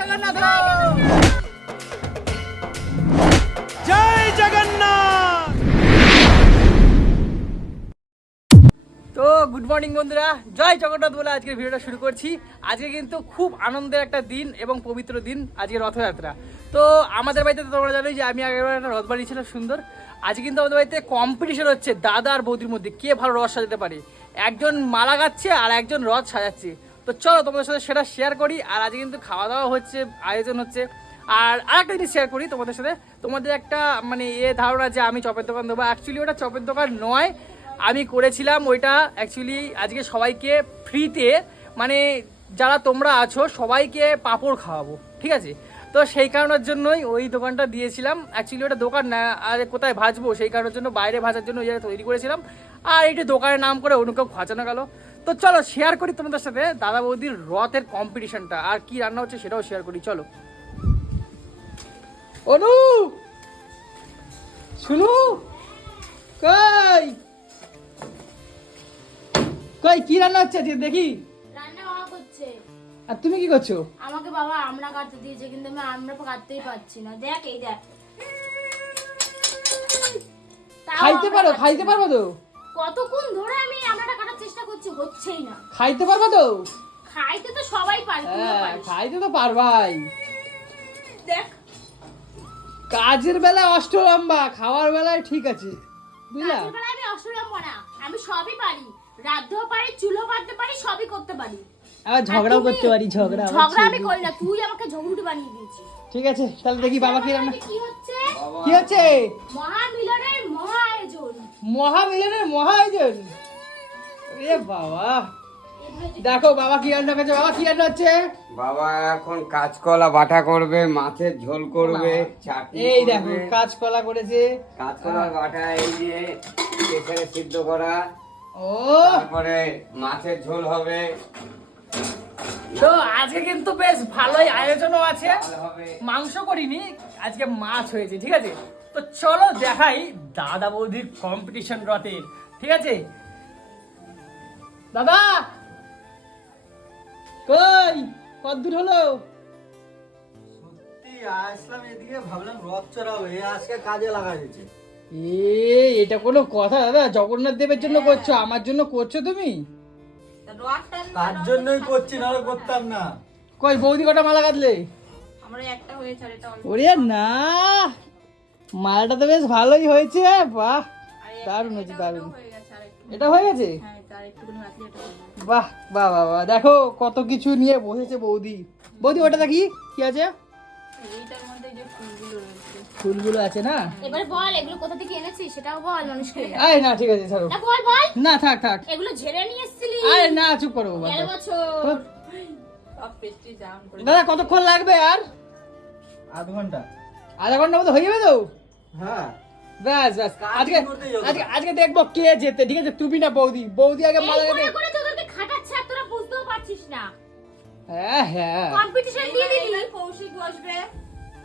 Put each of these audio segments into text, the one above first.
জগন্নাথ। জয় জগন্নাথ। তো good morning বন্ধুরা, জয় জগন্নাথ বলে আজকের ভিডিওটা শুরু করছি। আজকে কিন্তু খুব আনন্দের একটা দিন এবং পবিত্র দিন, আজকে রথযাত্রা। তো আমাদের বাড়িতে তো তোমরা জানোই যে আমি আগেরবার একটা রথ বানিয়েছিলাম সুন্দর। আজকে কিন্তু আমাদের বাড়িতে কম্পিটিশন হচ্ছে দাদা আর বৌদির মধ্যে কে ভালো রথ সাজাতে পারে। একজন মালা গাচ্ছে আর একজন রথ সাজাচ্ছে। তো চলো তোমাদের সাথে সেটা শেয়ার করি। আর আজকে কিন্তু খাওয়া দাওয়া হচ্ছে, আয়োজন হচ্ছে। আর আরেকটা জিনিস শেয়ার করি তোমাদের সাথে। তোমাদের একটা মানে ধারণা যে আমি চপের দোকান দেবো, অ্যাকচুয়ালি ওটা চপের দোকান নয়। আমি করেছিলাম ওইটা অ্যাকচুয়ালি আজকে সবাইকে ফ্রিতে, মানে যারা তোমরা আছো সবাইকে পাঁপড় খাওয়াবো, ঠিক আছে? তো সেই কারণের জন্যই ওই দোকানটা দিয়েছিলাম। অ্যাকচুয়ালি ওটা দোকান না, আর কোথায় ভাজবো সেই কারণের জন্য বাইরে ভাজার জন্য ওই জায়গায় তৈরি করেছিলাম। আর এইটা দোকানের নাম করে অন্য কেউ খাঁচানো গেল। তো চলো শেয়ার করি তোমাদের সাথে দাদা বৌদির রথের কম্পিটিশনটা, আর কি রান্না হচ্ছে সেটাও শেয়ার করি। চলো অনু শুনু, কই কই কি রান্না হচ্ছে আজকে দেখি। রান্না বাবা করছে। আর তুমি কি করছো? আমাকে বাবা আমরা কাটতে দিয়েছে, কিন্তু আমি আমরা কাটতেই পারছি না। দেখ এই দেখ। খাইতে পারবো তো? কতক্ষণ ধরে আমি আমরাটা কাটার চেষ্টা করছি, হচ্ছেই না। খাইতে পারবো তো? খাইতে তো সবাই পারে, তুইও হ্যাঁ পারিস। খাইতে তো পারবাই। দেখ কাজের বেলা অষ্ট লম্বা, খাওয়ার বেলায় ঠিক আছে, বুঝলা? কাজের বেলায় আমি অসুরম্ভ না, আমি সবই পারি। রাঁধতেও পারি, চুলো বাঁধতে পারি, সবই করতে পারি। আবার ঝগড়াও করতে পারি। ঝগড়া আমি করি না, তুই আমাকে ঝগড়ুটি বানিয়ে দিয়েছিস। ঠিক আছে তাহলে দেখি বাবা কি রান্না। কি হচ্ছে? কি হচ্ছে? মহামিলনের মহা আয়োজন। মহামিলনের মহা আয়োজন। এ বাবা, দেখো বাবা কি রান্না করছে। বাবা কি রান্না হচ্ছে? বাবা এখন কাঁচকলা বাটা করবে, মাছের ঝোল করবে, চাটনি এই দেখো করবে। কাঁচকলা করেছে, কাঁচকলার বাটা এই যে এখানে সিদ্ধ করা, ও তারপরে মাছের ঝোল হবে, তো আজকে কিন্তু বেশ ভালোই আয়োজনও আছে। ডাল হবে। মাংস করিনি, আজকে মাছ হয়েছে, ঠিক আছে? তো চলো দেখাই দাদা বৌদির কম্পিটিশন রথের, ঠিক আছে? দাদা কই কতদূর হলো? সত্যি আসলাম এদিকে, ভাবলাম রথ চড়াবো, আজকে কাজে লাগা হয়েছে। এটা কোনো কথা দাদা? জগন্নাথ দেবের জন্য করছো, আমার জন্য করছো তুমি? তার জন্যই করছি, নাহলে করতাম না। কই বৌদি কটা মালা কাটলে? আমরা একটা হয়েছে আর এটা ওরে না, মালাটা তো বেশ ভালোই হয়েছে। বাহ দারুণ হয়েছে, দারুণ। এটা হয়ে গেছে? বাহ বাহ বাহ বাহ, দেখো কত কিছু নিয়ে বসেছে বৌদি। বৌদি ওটা দেখি কি আছে। এইটার মধ্যে যে ফুলগুলো রয়েছে। ফুলগুলো আছে না? এবারে বল এগুলো কোথা থেকে এনেছিস সেটাও বল মানুষকে। আরে না ঠিক আছে ছাড়ো, না বল বল। না থাক থাক। এগুলো ঝেড়ে নিয়ে এসেছিলি? আরে না চুপ করো বাবা। 11 বছর। তো সব পেস্ট্রি জাম করে। দাদা কতক্ষণ লাগবে আর? আধ ঘন্টা। আধা ঘন্টার মতো হয়ে যাবে তো? হ্যাঁ ব্যাস ব্যাস, আজকে করতেই হবে। আজকে আজকে দেখবো কে জেতে, ঠিক আছে? তুমি না বৌদি? বৌদি আগে মালা এই কাটে। করে করে তোদেরকে খাটাচ্ছে আর তোরা বুঝতেও পারছিস না। হ্যাঁ হ্যাঁ, কম্পিটিশন দিয়ে দিলি। কৌশিক বসবে।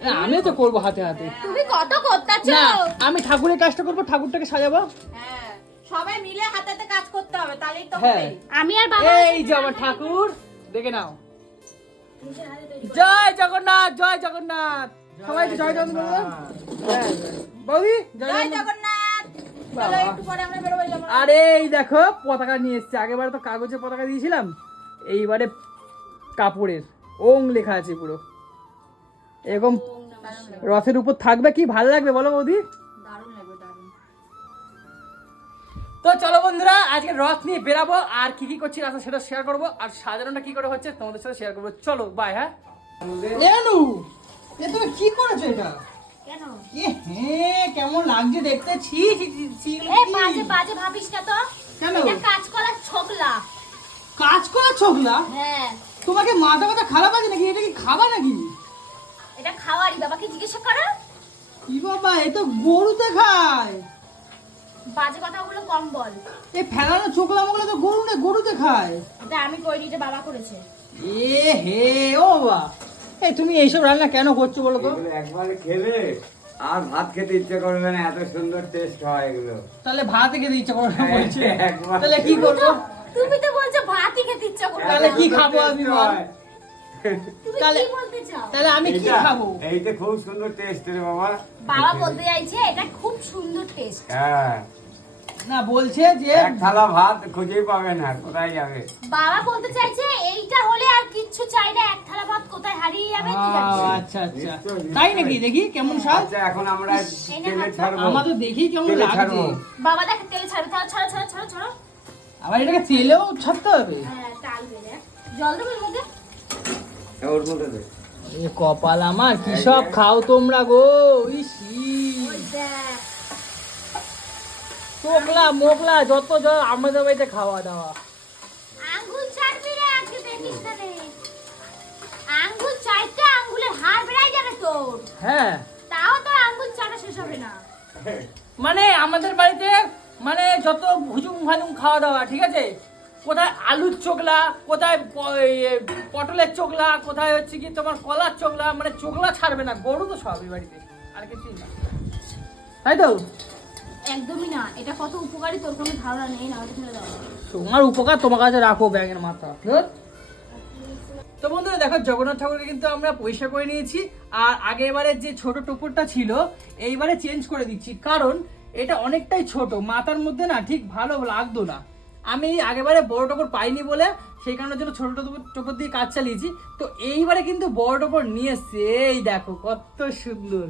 না, আমিও তো করবো হাতে হাতে। তুমি কত করতেছো? না আমি ঠাকুরের কাজটা করবো, ঠাকুরটাকে সাজাবো। হ্যাঁ সবাই মিলে হাতে হাতে কাজ করতে হবে, তাহলেই তো হ্যাঁ হবে। আমি আর বাবা এই যে আমার ঠাকুর, দেখে নাও। জয় জগন্নাথ, জয় জগন্নাথ। সবাই তো জয় জগন্নাথ বলো। হ্যাঁ, বৌদি জয় জয় জগন্নাথ। জগন্নাথ। বাবা। চলো একটু পরে আমরা বেরোবো যাবো। আরে এই দেখো পতাকা নিয়ে এসছে। আগেবারে তো কাগজে পতাকা দিয়েছিলাম, এইবারে কাপড়ের ওং লেখা আছে পুরো। এরকম রথের উপর থাকবে, কি ভালো লাগবে বলো বৌদি? দারুণ লাগবে, দারুণ। তো চলো বন্ধুরা, আজকে রথ নিয়ে বেরাবো, আর কি কি করছি রাস্তা সেটা শেয়ার করবো, আর সাজানোটা কি করে হচ্ছে তোমাদের সাথে শেয়ার করবো। চলো বাই। হ্যাঁ জানু, এ তুমি কি করেছো এটা? কেন? হ্যাঁ কেমন লাগছে দেখতে। ছি ছি ছি ছি, এই বাজে বাজে ভাবিস না তো। কেন? এটা কাজ করার ছোকলা। কাজ করা ছোকলা? হ্যাঁ তোমাকে মাথা ব্যথা খারাপ আছে নাকি? এটা কি খাবা নাকি? এটা খাওয়ারি, বাবাকে জিজ্ঞাসা করো। কি বাবা, এ তো গরুতে খায়। বাজে কথাগুলো কম বল। এই ফেলানো ছোকলা মোকলা তো গরুতে খায়। এটা আমি করিনি, এটা বাবা করেছে। এ হে ও বাবা, এই তুমি এইসব রান্না কেন করছো বলো তো? এগুলো একবার খেলে আর ভাত খেতে ইচ্ছে করবে না, এত সুন্দর টেস্ট হয় এগুলো। তাহলে ভাত খেতে ইচ্ছা করে না বলছে। একবার। তাহলে কি করবো? তুমি তো বলছো ভাতই খেতে ইচ্ছা করে। তাহলে কি সুন্দর খাবো taste আমি বল? হয়। তুমি তাহলে- কি বলতে চাও? তাহলে আমি কি এইটা- খাবো? এইটা খুব সুন্দর টেস্ট রে বাবা। বাবা বলতে চাইছে এটা খুব সুন্দর টেস্ট। হ্যাঁ, না বলছে যে এক থালা ভাত খুঁজেই পাবে না, কোথায় যাবে? বাবা বলতে চাইছে এইটা হলে আর কিচ্ছু চাই না, এক থালা ভাত কোথায় হারিয়ে যাবে তুই জানিস। আচ্ছা আচ্ছা, তাই নাকি? দেখি কেমন স্বাদ। আচ্ছা, এখন আমরা এনে তেলে হাত ছাড়বো। আমার তো দেখি কেমন তেলে লাগছে। ছাড়বো। বাবা দেখ তেলে ছাড়বে, তাও ছাড়ো ছাড়ো ছাড়ো ছাড়ো। আবার এটাকে তেলেও ছাড়তে হবে? হ্যাঁ টালবে দেখ। জল দেবে এর মধ্যে? ওর মধ্যে দে। এ কপাল আমার, কি সব খাও তোমরা গো। ইসি ওই দেখ। চোখলা মোগলা যত আমাদের বাড়িতে খাওয়া দাওয়া। আঙ্গুল চাটবি রে, আজকে দেখিস না রে। আঙ্গুল চাটতে আঙ্গুলের হাড় বেড়াই যাবে তোর। হ্যাঁ, তাও তোর আঙ্গুল চাটা শেষ হবে না। মানে আমাদের বাড়িতে মানে যত ভুজুম ভাজুম খাওয়া দাওয়া, ঠিক আছে? কোথায় আলুর চোখলা, কোথায় পটলের চোখলা, কোথায় হচ্ছে কি তোমার কলার চোখলা, মানে চোখলা ছাড়বে না। গরু তো সবই বাড়িতে, আর কিছুই না, তাই তো? একদমই না, এটা কত উপকারী তোর কোনো ধারণা নেই। না ওটা ফেলে দাও। তোমার উপকার তোমার কাছে রাখো, ব্যাঙের মাথা। ধুর। তো বন্ধুরা দেখো, জগন্নাথ ঠাকুরকে কিন্তু আমরা পরিষ্কার করে নিয়েছি। আর আগেরবারে যে ছোট টুকুরটা ছিল এইবারে চেঞ্জ করে দিচ্ছি, কারণ এটা অনেকটাই ছোট, মাথার মধ্যে না ঠিক ভালো লাগতো না। আমি আগেবারে বড় টুকুর পাইনি বলে সেই কারণের জন্য ছোট টুকুর দিয়ে কাজ চালিয়েছি। তো এইবারে কিন্তু বড় টুকুর নিয়ে এসছে। এই দেখো কত সুন্দর,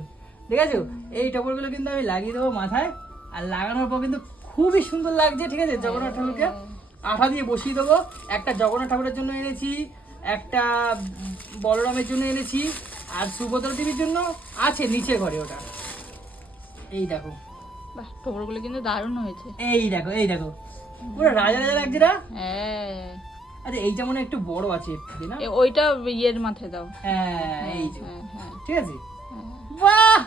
ঠিক আছে? এই টুকুরগুলো কিন্তু আমি লাগিয়ে দেবো মাথায়, আর লাগানোর পর কিন্তু খুবই সুন্দর লাগছে, ঠিক আছে? জগন্নাথ ঠাকুরকে আঠা দিয়ে বসিয়ে দেবো। একটা জগন্নাথ ঠাকুরের জন্য এনেছি, একটা বলরামের জন্য এনেছি, আর সুভদ্রা দেবীর জন্য আছে নিচে ঘরে ওটা। এই দেখো, বাহ, টোপরগুলো কিন্তু দারুণ হয়েছে। এই দেখো, এই দেখো, পুরো রাজা রাজা লাগছে না? হ্যাঁ, আচ্ছা এইটা মনে হয় একটু বড় আছে একটু, না? ওইটা ইয়ের মাথায় দাও। হ্যাঁ, এই যে, হ্যাঁ, হ্যাঁ, ঠিক আছে? বাহ,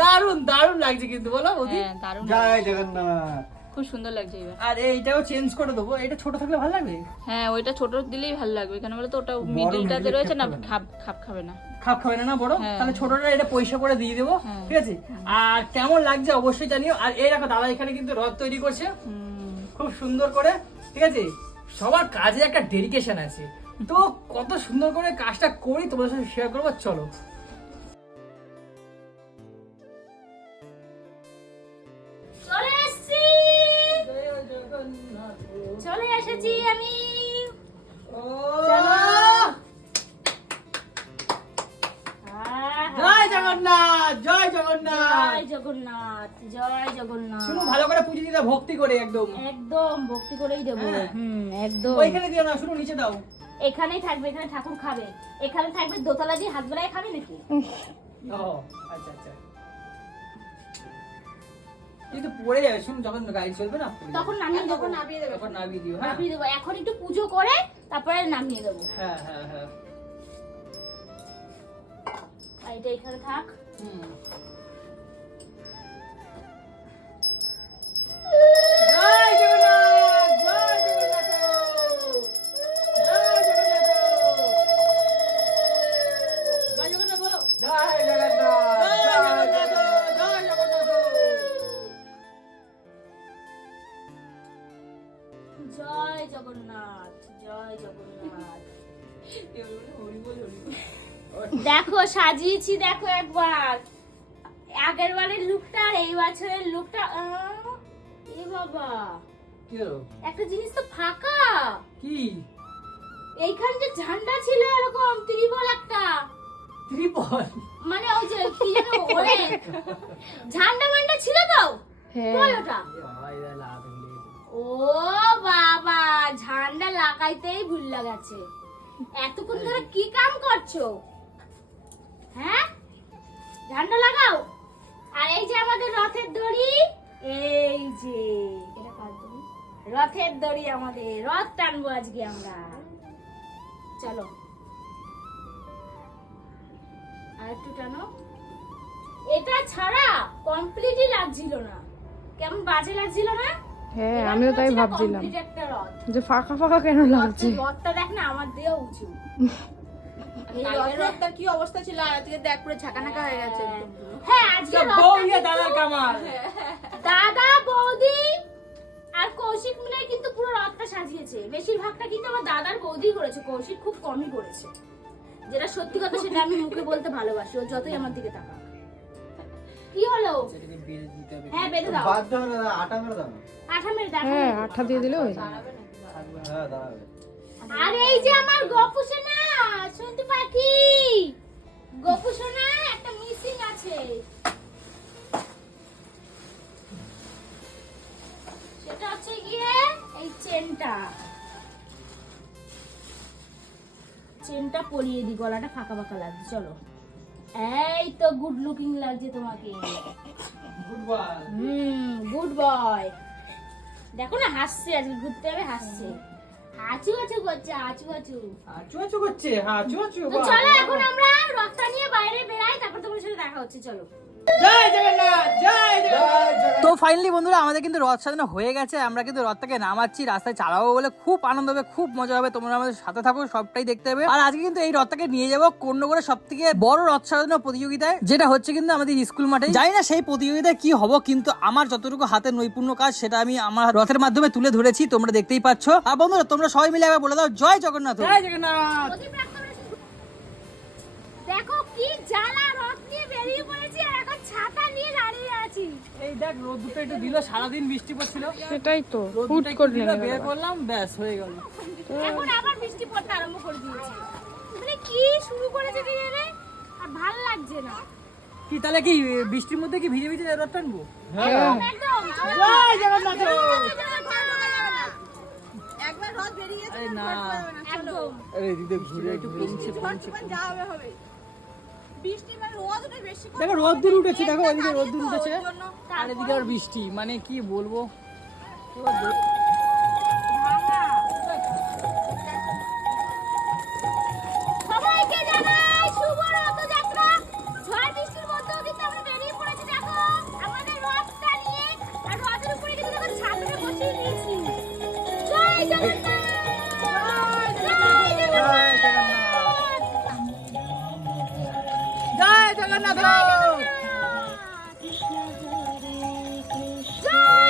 দারুণ দারুণ লাগছে কিন্তু, বলো বৌদি? হ্যাঁ, দারুণ জয় লাগছে। জগন্নাথ। খুব সুন্দর লাগছে এবার। আর এইটাও চেঞ্জ করে দেবো, এটা ছোট থাকলে ভালো লাগবে। হ্যাঁ, ওইটা ছোট দিলেই ভালো লাগবে, কেন বলো তো ওটা মিডিলটাতে রয়েছে না, খাপ খাবে না। খাপ খাবে না, না বড়? হ্যাঁ। তাহলে ছোটটা এটা পয়সা করে দিয়ে দেবো, হ্যাঁ। ঠিক আছে? আর কেমন লাগছে অবশ্যই জানিও। আর এই দেখো, দাদা এখানে কিন্তু রথ তৈরি করছে খুব সুন্দর করে, ঠিক আছে? সবার কাজে একটা ডেডিকেশন আছে, তো কত সুন্দর করে কাজটা করি তোমাদের সাথে শেয়ার করবো, চলো। চলে এসেছি, চলে এসেছি আমি। চলো। জয় জগন্নাথ, জয় জগন্নাথ। জয় জগন্নাথ, জয় জগন্নাথ। শুনো, ভালো করে পুজো দিতে, ভক্তি করে একদম। একদম ভক্তি করেই দেবো। হ্যাঁ। একদম। ওইখানে দিও না, শুনো নিচে দাও। এখানেই থাকবে, এখানে ঠাকুর খাবে। এখানে থাকবে, দোতলা দিয়ে হাত বেলায় খাবে নাকি? ও আচ্ছা আচ্ছা, কিন্তু পড়ে যাবে, শুনুন, যখন গাড়ি চলবে না পড়ে যাবে। তখন নামিয়ে দেবো। তখন নামিয়ে দিও। হ্যাঁ, নামিয়ে দেবো। এখন একটু পুজো করে তারপরে নামিয়ে দেবো। হ্যাঁ হ্যাঁ হ্যাঁ। আর এটা এখানে থাক। হুম। জয় জগন্নাথ, জয় জগন্নাথ, জয় জগন্নাথ, জয় জগন্নাথ বলো। জয় জগন্নাথ, জয় জগন্নাথ, জয় জগন্নাথ। জয় জগন্নাথ, জয় জগন্নাথ। দেখো সাজিয়েছি, দেখো একবার। আগের বারের লুকটা আর এই বছরের লুকটা, এ বাবা, কি হলো? একটা জিনিস তো ফাঁকা। কি? এইখানে যে ঝান্ডা ছিল এরকম ত্রিপল একটা, ত্রিপল? মানে ওই যে কি যেন ওরে ঝান্ডা মান্ডা ছিল তো, কই ওটা? ও বাবা, ঝান্ডা লাগাইতেই ভুল লাগাচ্ছে। এতক্ষণ ধরে কি কাম করছো? হ্যাঁ, ঝান্ডা লাগাও। আর এই যে আমাদের রথের দড়ি, এই যে এটা কার দড়ি? রথের দড়ি আমাদের, রথ টানবো আজকে আমরা। চলো আর একটু টানো। এটা ছাড়া কমপ্লিটই লাগছিল না, কেমন বাজে লাগছিল না? হ্যাঁ, এবার আমিও তাই মনে হচ্ছিল ভাবছিলাম complete একটা রথ। যে ফাঁকা ফাঁকা কেন লাগছে। রথটা দেখ না, আমার দিয়েও উঁচু। এই রথটা কি অবস্থা ছিল, আজকে দেখ পুরো ঝাঁকানাকা হয়ে গেছে। হ্যাঁ, আজকে বউয়া দাদার কামাল। দাদা বৌদি আর কৌশিক মিলে কিন্তু পুরো রথটা সাজিয়েছে। বেশিরভাগটা কিন্তু আমার দাদার বৌদি করেছে, কৌশিক খুব কমই করেছে। যেটা সত্যি কথা সেটা আমি মুখে বলতে ভালোবাসি, ও যতই আমার দিকে তাকাক। কি হলো? হ্যাঁ বেঁধে দাও। বাদ দাও না, আটা মেরে দাও না। আঠা মেরে দাও। হ্যাঁ, আঠা দিয়ে দিলে হয়ে যাবে। হ্যাঁ দাঁড়াবে। আর এই যে আমার গপু সোনা, শুনতে পাখি, গপু সোনা একটা মিসিং আছে। সেটা হচ্ছে গিয়ে এই চেনটা পরিয়ে দি, গলাটা ফাঁকা ফাঁকা লাগছে। চলো, এই তো গুড লুকিং লাগছে তোমাকে। Good boy. দেখো না হাসছে, আজকে ঘুরতে যাবে হাসছে, হাঁচু হাঁচু করছে, হাঁচু হাঁচু। চুয়াচু করছে, হ্যাঁ চুয়াচু। তো চলো এখন আমরা রথটা নিয়ে বাইরে বেরাই, তারপর তোমার সাথে দেখা হচ্ছে। চলো। জয় জগন্নাথ, জয় জগন্নাথ। তো ফাইনালি বন্ধুরা আমাদের কিন্তু রথ সাজানো হয়ে গেছে, আমরা কিন্তু রথটাকে নামাচ্ছি, রাস্তায় চালাবো বলে খুব আনন্দ হবে, খুব মজা হবে, তোমরা আমাদের সাথে থাকো, সবটাই দেখতে হবে। আর আজকে কিন্তু এই রথটাকে নিয়ে যাবো কর্ণগড়ের সব থেকে বড় রথ সাজানো প্রতিযোগিতায়, যেটা হচ্ছে কিন্তু আমাদের স্কুল মাঠে। জানি না সেই প্রতিযোগিতায় কি হবো, কিন্তু আমার যতটুকু হাতের নৈপুণ্য কাজ সেটা আমি আমার রথের মাধ্যমে তুলে ধরেছি, তোমরা দেখতেই পাচ্ছ। আর বন্ধুরা তোমরা সবাই মিলে একবার বলে দাও জয় জগন্নাথ। জয় জগন্নাথ। দেখো কি জ্বালা, রথ নিয়ে বেরিয়ে পড়েছি আর এখন ছাতা নিয়ে দাঁড়িয়ে আছি। এই দেখ রোদ দুটো একটু দিল, সারাদিন বৃষ্টি পড়ছিল, সেটাই তো, রোদ হুট দুটো একটু করে দিল, নেমে বের গেল। করলাম, ব্যাস হয়ে গেল। এখন আবার বৃষ্টি পড়তে আরম্ভ করে দিয়েছে, মানে কি শুরু করেছে কি রে, আর ভাল লাগছে না। কি তাহলে কি বৃষ্টির মধ্যে কি ভিজে ভিজে রথ টানবো? একদম জয় জগন্নাথ। একবার রথ বেরিয়ে আরে না, একদম আরে দিদি ঘুরে একটু পৌঁছে বৃষ্টি মানে রোদ উঠে বেশি দেখো রোদ দূর উঠেছে, দেখো ওইদিকে রোদ দূর উঠেছে আর এদিকে আর বৃষ্টি, মানে কি বলবো। সবাইকে জানাই শুভ রথযাত্রা। ঝড় বৃষ্টির মধ্যেও কিন্তু আমরা বেরিয়ে পড়েছি, দেখো আমাদের রথটা নিয়ে, আর রথের উপরে কিন্তু দেখো ছাদটা বসিয়ে দিয়েছি। জয় জগন্নাথ, জয় জগন্নাথ, জয় জগন্নাথ।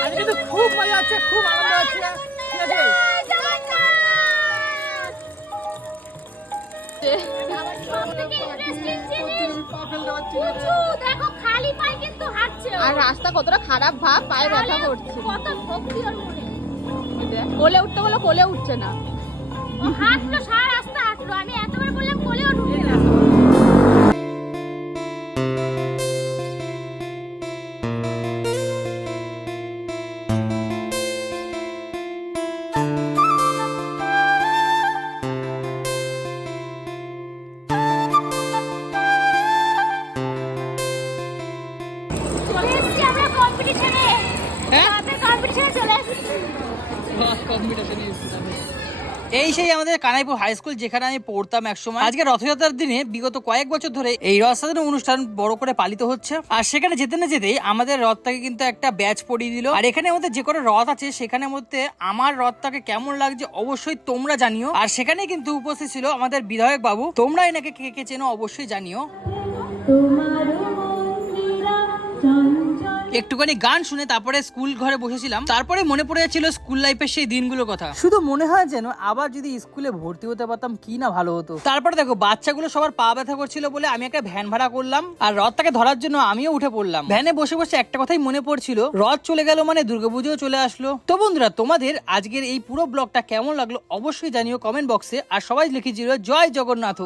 আজকে কিন্তু খুব মজা হচ্ছে, খুব আনন্দ হচ্ছে, ঠিক আছে। সবথেকে ইন্টারেস্টিং জিনিস, উঁচু, দেখো খালি পায়ে কিন্তু হাঁটছে ও। আর রাস্তা কতটা খারাপ ভাব, পায়ে ব্যথা করছে। কত ভক্তি ওর মনে। কোলে উঠতে বলো, কোলে উঠছে না। ও হাঁটলো, সারা রাস্তা হাঁটলো, আমি এতবার বললাম কোলেও ঢুকবে না। চলে এসেছি আমরা কম্পিটিশনে। হ্যাঁ? আমরা কম্পিটিশনে চলে এসেছি। এই সেই আমাদের কানাইপুর হাই স্কুল, যেখানে আমি পড়তাম একসময়। আজকে রথযাত্রার দিনে বিগত কয়েক বছর ধরে এই রথ সাজানো অনুষ্ঠান বড় করে পালিত হচ্ছে। আর সেখানে যেতে না যেতেই আমাদের রথটাকে কিন্তু একটা ব্যাচ পরিয়ে দিল। আর এখানে আমাদের যে কোনো রথ আছে, সেখানে মধ্যে আমার রথটাকে কেমন লাগছে অবশ্যই তোমরা জানিও। আর সেখানে কিন্তু উপস্থিত ছিল আমাদের বিধায়ক বাবু, তোমরা এনাকে কে কে চেনো অবশ্যই জানিও। একটুখানি গান শুনে তারপরে স্কুল ঘরে বসেছিলাম, তারপরে মনে পড়ে যাচ্ছিল স্কুল লাইফের সেই দিনগুলোর কথা। শুধু মনে হয় যেন আবার যদি স্কুলে ভর্তি হতে পারতাম কি না ভালো হতো। তারপরে দেখো বাচ্চাগুলো সবার পা ব্যথা করছিল বলে আমি একটা ভ্যান ভাড়া করলাম, আর রথটাকে ধরার জন্য আমিও উঠে পড়লাম। ভ্যানে বসে বসে একটা কথাই মনে পড়ছিল, রথ চলে গেল মানে দুর্গাপুজোও চলে আসলো। তো বন্ধুরা তোমাদের আজকের এই পুরো ব্লগটা কেমন লাগলো অবশ্যই জানিও কমেন্ট বক্সে, আর সবাই লিখেছিল জয় জগন্নাথ।